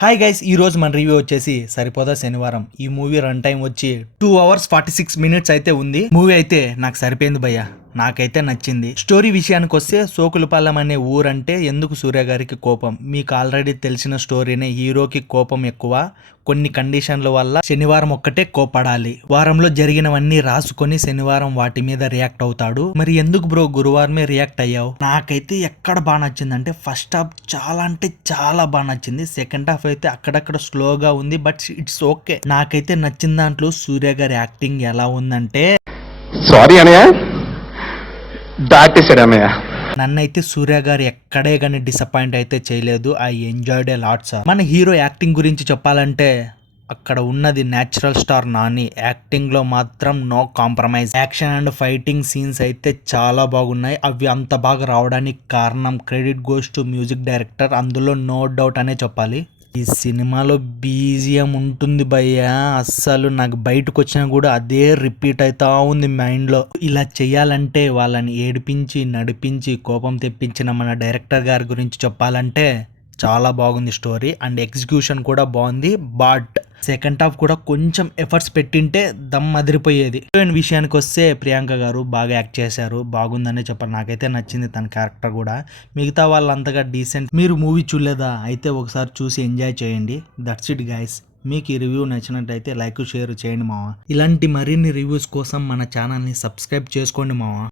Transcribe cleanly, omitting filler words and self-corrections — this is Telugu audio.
హాయ్ గైస్, ఈ రోజు మన రివ్యూ వచ్చేసి సరిపోదా శనివారం. ఈ మూవీ రన్ టైం వచ్చి 2 hours 46 minutes అయితే ఉంది. మూవీ అయితే నాకు సరిపోయింది భయ్య, నాకైతే నచ్చింది. స్టోరీ విషయానికి వస్తే సోకులపాలెం అనే ఊరంటే ఎందుకు సూర్య గారికి కోపం, మీకు ఆల్రెడీ తెలిసిన స్టోరీనే. హీరోకి కోపం ఎక్కువ, కొన్ని కండిషన్ల వల్ల శనివారం ఒక్కటే కోపడాలి. వారంలో జరిగినవన్నీ రాసుకొని శనివారం వాటి మీద రియాక్ట్ అవుతాడు. మరి ఎందుకు బ్రో గురువారమే రియాక్ట్ అయ్యావు? నాకైతే ఎక్కడ బాగా నచ్చింది అంటే ఫస్ట్ హాఫ్ చాలా అంటే చాలా బాగా నచ్చింది. సెకండ్ హాఫ్ అయితే అక్కడక్కడ స్లోగా ఉంది, బట్ ఇట్స్ ఓకే. నాకైతే నచ్చిన దాంట్లో సూర్య గారి యాక్టింగ్ ఎలా ఉందంటే, సారీ అనయ్య, దాటేసాడమయ్య. నన్నైతే సూర్య గారు ఎక్కడే కానీ డిసప్పాయింట్ అయితే చేయలేదు. I enjoyed a lot sir. మన హీరో యాక్టింగ్ గురించి చెప్పాలంటే అక్కడ ఉన్నది నేచురల్ స్టార్ నాని. యాక్టింగ్ లో మాత్రం no compromise. Action and fighting scenes అయితే చాలా బాగున్నాయి. అవి అంత బాగా రావడానికి కారణం credit goes to music director, అందులో నో డౌట్ అనే చెప్పాలి. ఈ సినిమాలో బీజిఎం ఉంటుంది భయ్యా, అస్సలు నాకు బయటకు వచ్చినా కూడా అదే రిపీట్ అవుతా ఉంది మైండ్లో. ఇలా చేయాలంటే వాళ్ళని ఏడిపించి నడిపించి కోపం తెప్పించిన మన డైరెక్టర్ గారి గురించి చెప్పాలంటే చాలా బాగుంది స్టోరీ అండ్ ఎగ్జిక్యూషన్ కూడా బాగుంది. బట్ సెకండ్ హాఫ్ కూడా కొంచెం ఎఫర్ట్స్ పెట్టింటే దమ్ అదిరిపోయేది. హీరోయిన్ విషయానికి వస్తే ప్రియాంక గారు బాగా యాక్ట్ చేశారు, బాగుందనే చెప్పాలి. నాకైతే నచ్చింది తన క్యారెక్టర్ కూడా. మిగతా వాళ్ళంతగా డీసెంట్. మీరు మూవీ చూడలేదా? అయితే ఒకసారి చూసి ఎంజాయ్ చేయండి. That's it guys. మీకు ఈ రివ్యూ నచ్చినట్టయితే లైక్ షేర్ చేయండి మావా. ఇలాంటి మరిన్ని రివ్యూస్ కోసం మన ఛానల్ని సబ్స్క్రైబ్ చేసుకోండి మావా.